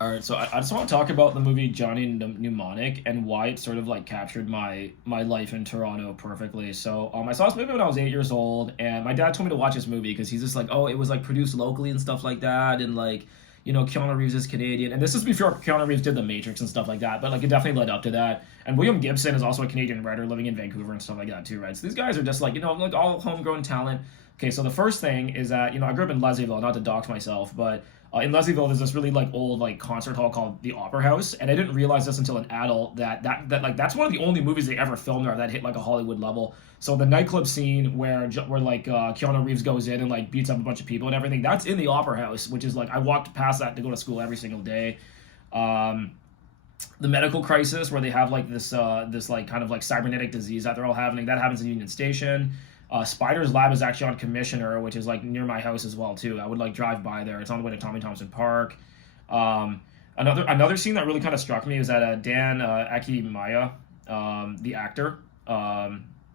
All right, so I just want to talk about the movie Johnny Mnemonic and why it sort of like captured my life in Toronto perfectly. So I saw this movie when I was 8 years old, and my dad told me to watch this movie because he's just like, oh, it was like produced locally and stuff like that, and like Keanu Reeves is Canadian, and this is before Keanu Reeves did The Matrix and stuff like that, but like it definitely led up to that. And William Gibson is also a Canadian writer living in Vancouver and stuff like that too, right? So these guys are just like like all homegrown talent. Okay, so the first thing is that I grew up in Leslieville, not to dox myself, but in Leslieville, there's this really like old like concert hall called the Opera House, and I didn't realize this until an adult that like that's one of the only movies they ever filmed there that hit like a Hollywood level. So the nightclub scene where like Keanu Reeves goes in and like beats up a bunch of people and everything, that's in the Opera House, which is like I walked past that to go to school every single day. Um, the medical crisis where they have like this like kind of like cybernetic disease that they're all having, that happens in Union Station. Spider's lab is actually on Commissioner, which is like near my house as well too. I would like drive by there. It's on the way to Tommy Thompson Park. Another scene that really kind of struck me is that Dan Akimaya, the actor,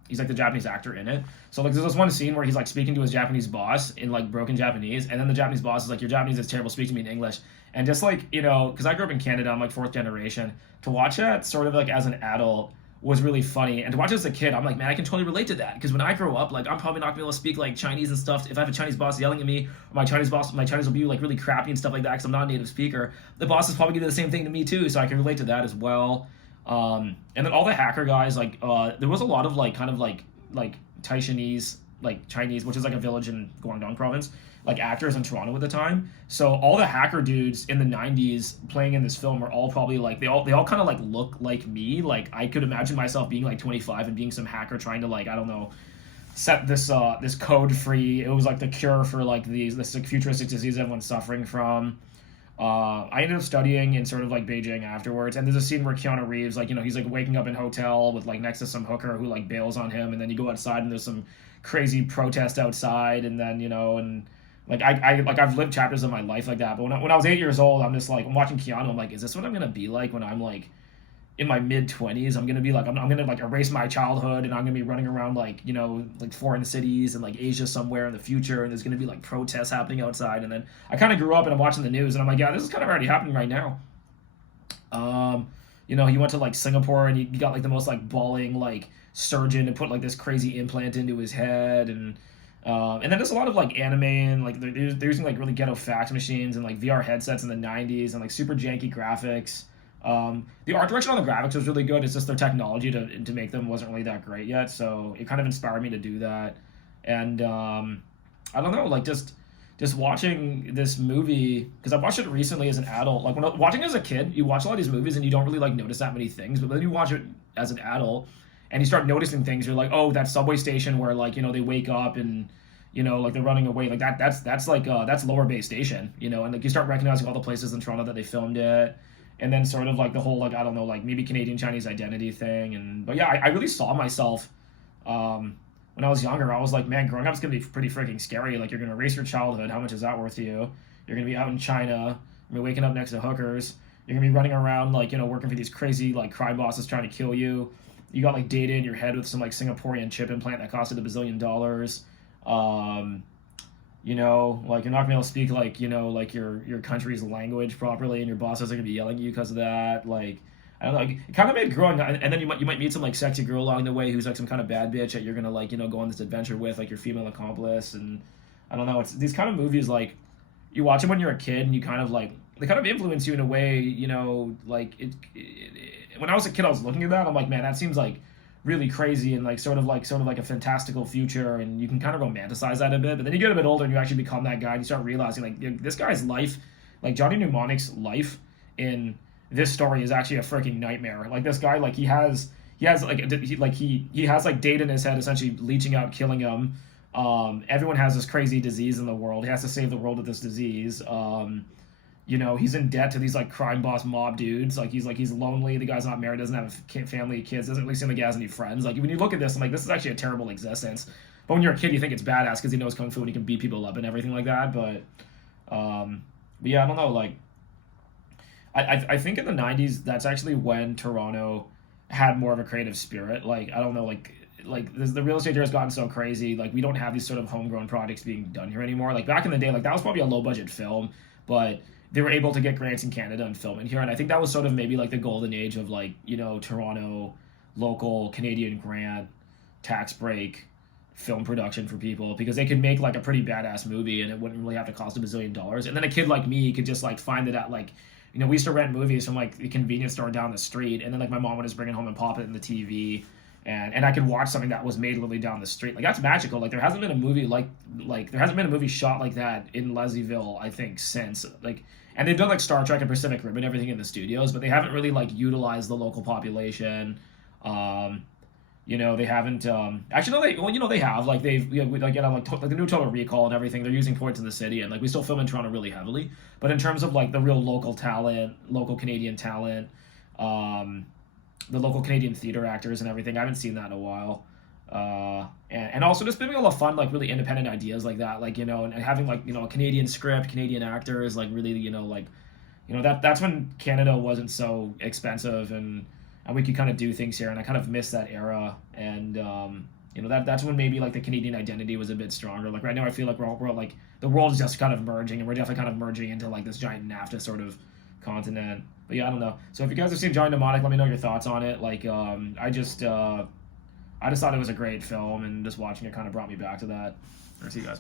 he's like the Japanese actor in it. So like there's this one scene where he's like speaking to his Japanese boss in like broken Japanese, and then the Japanese boss is like, "Your Japanese is terrible. Speak to me in English." And just like because I grew up in Canada, I'm like fourth generation. To watch that sort of like as an adult was really funny. And to watch it as a kid, I'm like, man, I can totally relate to that. Because when I grow up, like, I'm probably not gonna be able to speak like Chinese and stuff. If I have a Chinese boss yelling at me, or my Chinese will be like really crappy and stuff like that because I'm not a native speaker. The boss is probably gonna do the same thing to me too, so I can relate to that as well. And then all the hacker guys, like, there was a lot of like kind of like Taishanese, like Chinese, which is like a village in Guangdong province, like actors in Toronto at the time. So all the hacker dudes in the '90s playing in this film were all probably like they all kind of like look like me. Like I could imagine myself being like 25 and being some hacker trying to like I don't know set this code free. It was like the cure for like this like, futuristic disease everyone's suffering from. I ended up studying in sort of like Beijing afterwards, and there's a scene where Keanu Reeves, like he's like waking up in a hotel with like next to some hooker who like bails on him, and then you go outside and there's some crazy protest outside, and then and like I've lived chapters of my life like that. But when I was 8 years old, I'm just like I'm watching Keanu, I'm like, is this what I'm gonna be like when I'm like in my mid 20s? I'm gonna be like I'm gonna like erase my childhood, and I'm gonna be running around like like foreign cities and like Asia somewhere in the future, and there's gonna be like protests happening outside. And then I kind of grew up and I'm watching the news and I'm like, yeah, this is kind of already happening right now. He went to like Singapore and he got like the most like bawling like surgeon to put like this crazy implant into his head. And then there's a lot of like anime, and like they're using like really ghetto fax machines and like VR headsets in the '90s and like super janky graphics. The art direction on the graphics was really good. It's just their technology to make them wasn't really that great yet, so it kind of inspired me to do that. And I don't know, like just watching this movie because I watched it recently as an adult. Like watching it as a kid, you watch a lot of these movies and you don't really like notice that many things, but then you watch it as an adult and you start noticing things. You're like, oh, that subway station where like they wake up and like they're running away, like that's like that's Lower Bay Station, and like you start recognizing all the places in Toronto that they filmed it, and then sort of like the whole like I don't know like maybe Canadian Chinese identity thing. And but yeah, I really saw myself when I was younger. I was like, man, growing up is gonna be pretty freaking scary. Like you're gonna erase your childhood. How much is that worth to you? You're gonna be out in China. You're gonna be waking up next to hookers. You're gonna be running around like working for these crazy like crime bosses trying to kill you. You got like data in your head with some like Singaporean chip implant that costed $1 billion. Like you're not gonna be able to speak like like your country's language properly, and your bosses are gonna be yelling at you because of that. Like I don't know, like, it kind of made growing up, and then you might meet some like sexy girl along the way who's like some kind of bad bitch that you're gonna like go on this adventure with, like your female accomplice. And I don't know, it's these kind of movies like you watch them when you're a kid and you kind of like they kind of influence you in a way. Like when I was a kid I was looking at that, I'm like, man, that seems like really crazy and like sort of like a fantastical future, and you can kind of romanticize that a bit. But then you get a bit older and you actually become that guy and you start realizing like this guy's life, like Johnny Mnemonic's life in this story is actually a freaking nightmare. Like this guy, like he has like data in his head essentially leeching out, killing him. Everyone has this crazy disease in the world. He has to save the world with this disease. He's in debt to these like crime boss mob dudes. Like he's lonely. The guy's not married, doesn't have family, kids, doesn't really seem like he has any friends. Like when you look at this, I'm like, this is actually a terrible existence. But when you're a kid, you think it's badass because he knows kung fu and he can beat people up and everything like that. But yeah, I don't know. Like I think in the '90s, that's actually when Toronto had more of a creative spirit. Like I don't know, like the real estate here has gotten so crazy. Like we don't have these sort of homegrown projects being done here anymore. Like back in the day, like that was probably a low budget film, but they were able to get grants in Canada and film it here. And I think that was sort of maybe like the golden age of like, Toronto local Canadian grant tax break film production for people, because they could make like a pretty badass movie and it wouldn't really have to cost $1 billion. And then a kid like me could just like find it at like, we used to rent movies from like the convenience store down the street, and then like my mom would just bring it home and pop it in the TV, and I could watch something that was made literally down the street. Like that's magical. Like there hasn't been a movie like there hasn't been a movie shot like that in Leslieville, I think, since like. And they've done like Star Trek and Pacific Rim and everything in the studios, but they haven't really like utilized the local population. They haven't. Actually, no, they have. Like they've, like like the new Total Recall and everything. They're using ports in the city, and like we still film in Toronto really heavily. But in terms of like the real local talent, local Canadian talent, the local Canadian theater actors and everything, I haven't seen that in a while. And also just being able to fund like really independent ideas like that, like and having like a Canadian script, Canadian actors, like really that's when Canada wasn't so expensive, and we could kind of do things here, and I kind of miss that era. And that's when maybe like the Canadian identity was a bit stronger. Like right now I feel like we're like the world is just kind of merging, and we're definitely kind of merging into like this giant NAFTA sort of continent. But yeah, I don't know. So if you guys have seen Johnny Mnemonic, let me know your thoughts on it. Like I just thought it was a great film, and just watching it kind of brought me back to that. I'll see you guys.